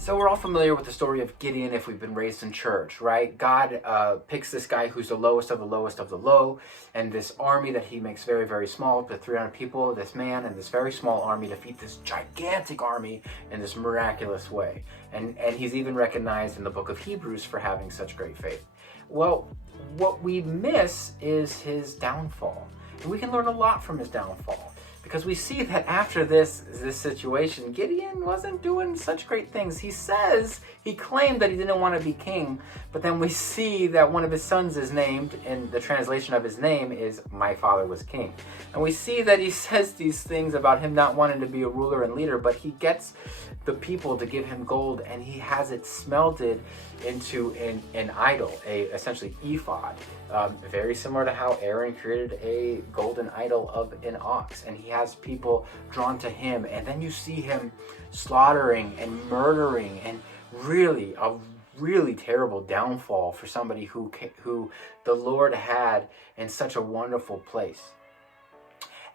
So we're all familiar with the story of Gideon if we've been raised in church, right? God picks this guy who's the lowest of the lowest of the low, and this army that he makes very, very small, to 300 people, this man and this very small army defeat this gigantic army in this miraculous way. And he's even recognized in the book of Hebrews for having such great faith. Well, what we miss is his downfall. And we can learn a lot from his downfall. Because we see that after this situation, Gideon wasn't doing such great things. He claimed that he didn't want to be king, but then we see that one of his sons is named, and the translation of his name is, "My father was king." And we see that he says these things about him not wanting to be a ruler and leader, but he gets the people to give him gold, and he has it smelted into an idol, essentially ephod, very similar to how Aaron created a golden idol of an ox, and he has people drawn to him, and then you see him slaughtering and murdering, and really a really terrible downfall for somebody who the Lord had in such a wonderful place.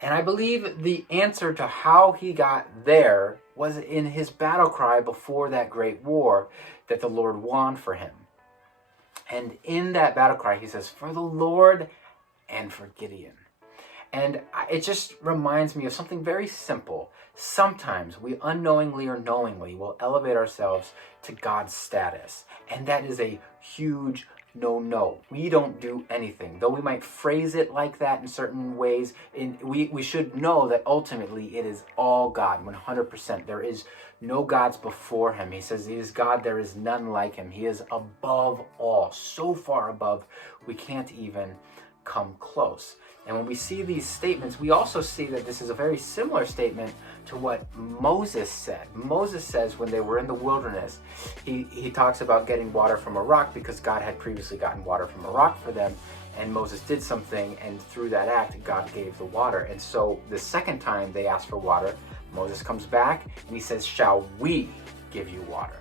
And I believe the answer to how he got there was in his battle cry before that great war that the Lord won for him. And in that battle cry, he says, "For the Lord and for Gideon." And it just reminds me of something very simple. Sometimes we unknowingly or knowingly will elevate ourselves to God's status. And that is a huge no. We don't do anything. Though we might phrase it like that in certain ways, we should know that ultimately it is all God, 100%. There is no gods before him. He says he is God, there is none like him. He is above all, so far above we can't even come close. And when we see these statements, we also see that this is a very similar statement to what Moses said. Moses says when they were in the wilderness, he talks about getting water from a rock because God had previously gotten water from a rock for them, and Moses did something, and through that act, God gave the water. And so the second time they asked for water, Moses comes back and he says, "Shall we give you water?"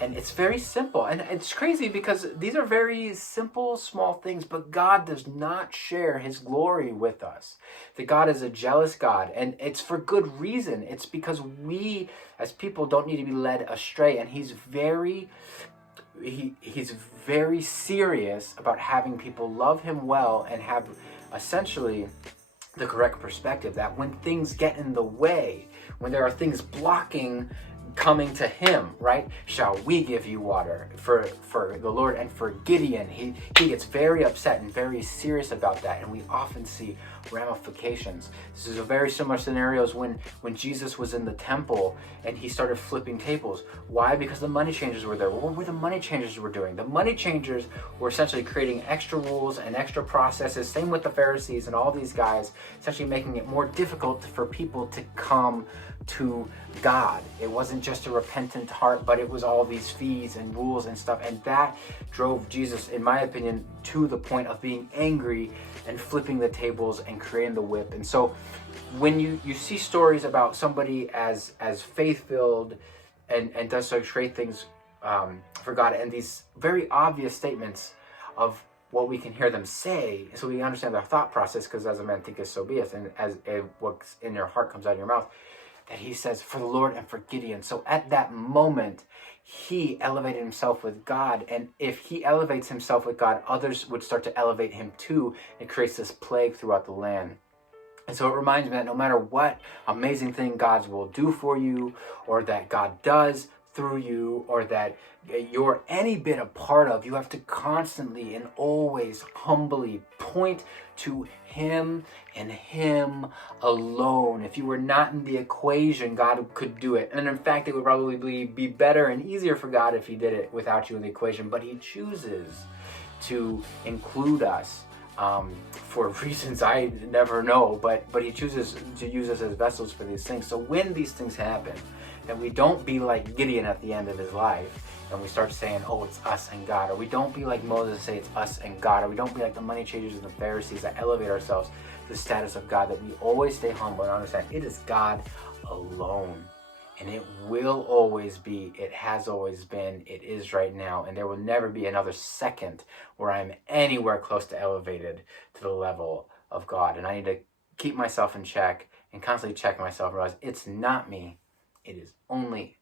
And it's very simple. And it's crazy because these are very simple, small things, but God does not share his glory with us. That God is a jealous God, and it's for good reason. It's because we as people don't need to be led astray, and he's very serious about having people love him well and have essentially the correct perspective, that when things get in the way, when there are things blocking coming to him, right? "Shall we give you water?" For the Lord and for Gideon, he gets very upset and very serious about that, and we often see ramifications. This is a very similar scenarios when Jesus was in the temple and he started flipping tables. Why? Because the money changers were there. What were the money changers were doing? The money changers were essentially creating extra rules and extra processes. Same with the Pharisees and all these guys, essentially making it more difficult for people to come to God. It wasn't just a repentant heart, but it was all these fees and rules and stuff. And that drove Jesus, in my opinion, to the point of being angry and flipping the tables and creating the whip. And so when you see stories about somebody as faith-filled and does such great things for God, and these very obvious statements of what we can hear them say, so we understand their thought process, because as a man thinketh, so be it, and as what's in your heart comes out of your mouth, that he says, "For the Lord and for Gideon." So at that moment, he elevated himself with God. And if he elevates himself with God, others would start to elevate him too. It creates this plague throughout the land. And so it reminds me that no matter what amazing thing God will do for you, or that God does through you, or that you're any bit a part of, you have to constantly and always humbly point to him and him alone. If you were not in the equation, God could do it. And in fact, it would probably be better and easier for God if he did it without you in the equation. But he chooses to include us for reasons I never know, but he chooses to use us as vessels for these things. So when these things happen, that we don't be like Gideon at the end of his life, and we start saying, "Oh, it's us and God," or we don't be like Moses, say it's us and God, or we don't be like the money changers and the Pharisees that elevate ourselves to the status of God, that we always stay humble and understand it is God alone. And it will always be, it has always been, it is right now, and there will never be another second where I'm anywhere close to elevated to the level of God. And I need to keep myself in check and constantly check myself and realize it's not me, it is only